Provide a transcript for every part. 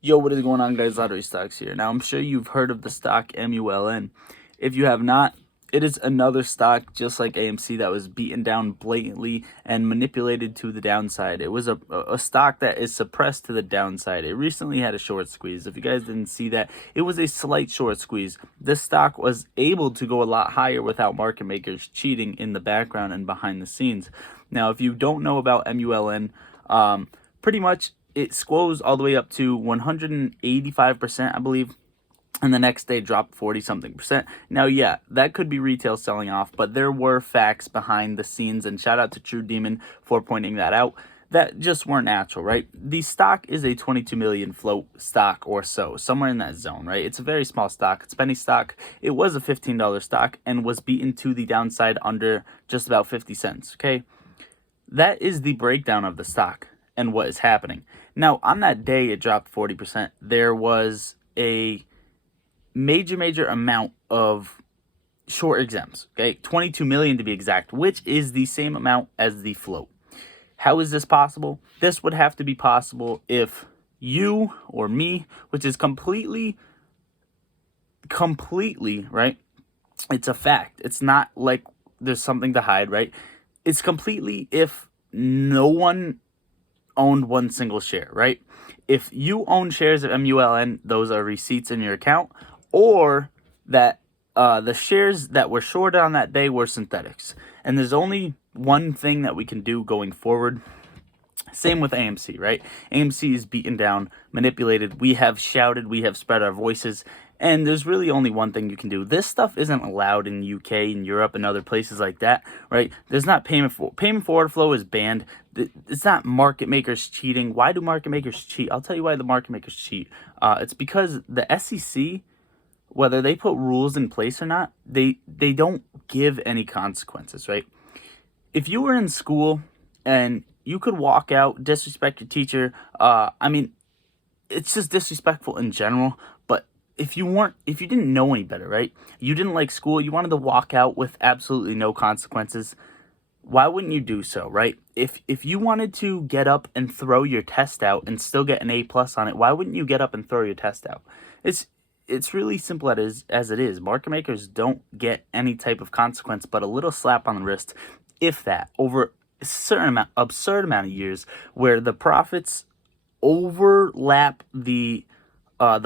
Yo, what is going on, guys? Lottery Stocks here. Now, I'm sure you've heard of the stock MULN. If you have not, it is another stock just like AMC that was beaten down blatantly and manipulated to the downside. It was a stock that is suppressed to the downside. It recently had a short squeeze. If you guys didn't see that, it was a slight short squeeze. This stock was able to go a lot higher without market makers cheating in the background and behind the scenes. Now, if you don't know about MULN, pretty much it squoze all the way up to 185%, I believe, and the next day dropped 40 something percent. Now, yeah, that could be retail selling off, but there were facts behind the scenes, and shout out to True Demon for pointing that out, that just weren't natural, right? The stock is a 22 million float stock or so, somewhere in that zone, right? It's a very small stock. It's penny stock. It was a $15 stock and was beaten to the downside under just about 50 cents, okay? That is the breakdown of the stock and what is happening. Now, on that day it dropped 40%, there was a major amount of short exempts, okay? 22 million to be exact, which is the same amount as the float. How is this possible? This would have to be possible if you or me, which is completely, right? It's a fact. It's not like there's something to hide, right? It's completely if no one owned one single share, right? If you own shares of MULN, those are receipts in your account, or that the shares that were shorted on that day were synthetics. And there's only one thing that we can do going forward. Same with AMC, right? AMC is beaten down, manipulated. We have shouted, we have spread our voices, and there's really only one thing you can do. This stuff isn't allowed in the UK and Europe and other places like that, right? There's not payment for order flow is banned. It's not market makers cheating. Why do market makers cheat? I'll tell you why the market makers cheat. It's because the SEC, whether they put rules in place or not, they don't give any consequences, right? If you were in school and you could walk out, disrespect your teacher, I mean, it's just disrespectful in general. But if you didn't know any better, right? You didn't like school, you wanted to walk out with absolutely no consequences, why wouldn't you do so, right? If you wanted to get up and throw your test out and still get an A+ on it, why wouldn't you get up and throw your test out? It's really simple as it is. Market makers don't get any type of consequence but a little slap on the wrist, if that, over a absurd amount of years where the profits overlap the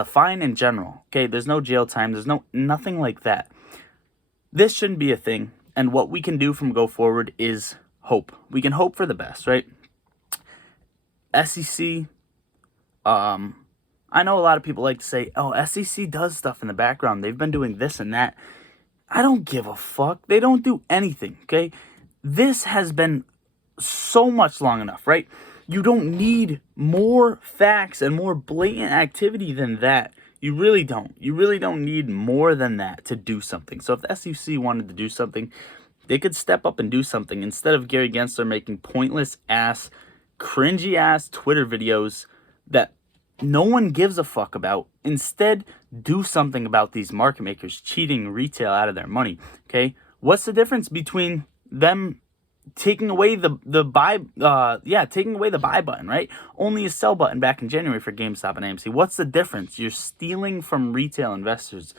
fine in general. Okay, there's no jail time, there's nothing like that. This shouldn't be a thing, and what we can do from go forward is hope. We can hope for the best, right? SEC, I know a lot of people like to say, oh, SEC does stuff in the background, they've been doing this and that. I don't give a fuck. They don't do anything, okay? This has been so much long enough, right? You don't need more facts and more blatant activity than that. You really don't. You really don't need more than that to do something. So if the SEC wanted to do something, they could step up and do something instead of Gary Gensler making pointless ass, cringy ass Twitter videos that no one gives a fuck about. Instead, do something about these market makers cheating retail out of their money, okay? What's the difference between them taking away the buy button, right? Only a sell button back in January for GameStop and AMC. What's the difference? You're stealing from retail investors.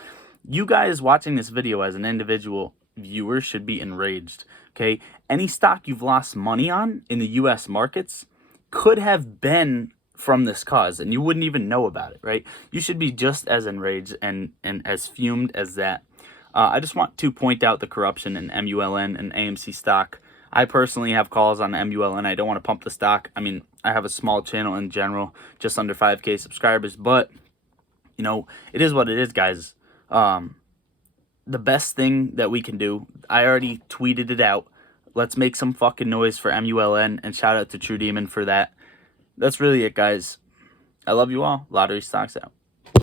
You guys watching this video as an individual viewer should be enraged, okay? Any stock you've lost money on in the US markets could have been from this cause and you wouldn't even know about it, right? You should be just as enraged and as fumed as that. I just want to point out the corruption in MULN and AMC stock. I personally have calls on MULN. I don't want to pump the stock. I mean, I have a small channel in general, just under 5K subscribers, but you know, it is what it is, guys. The best thing that we can do, I already tweeted it out. Let's make some fucking noise for MULN, and shout out to True Demon for that. That's really it, guys. I love you all. Lottery Stocks out.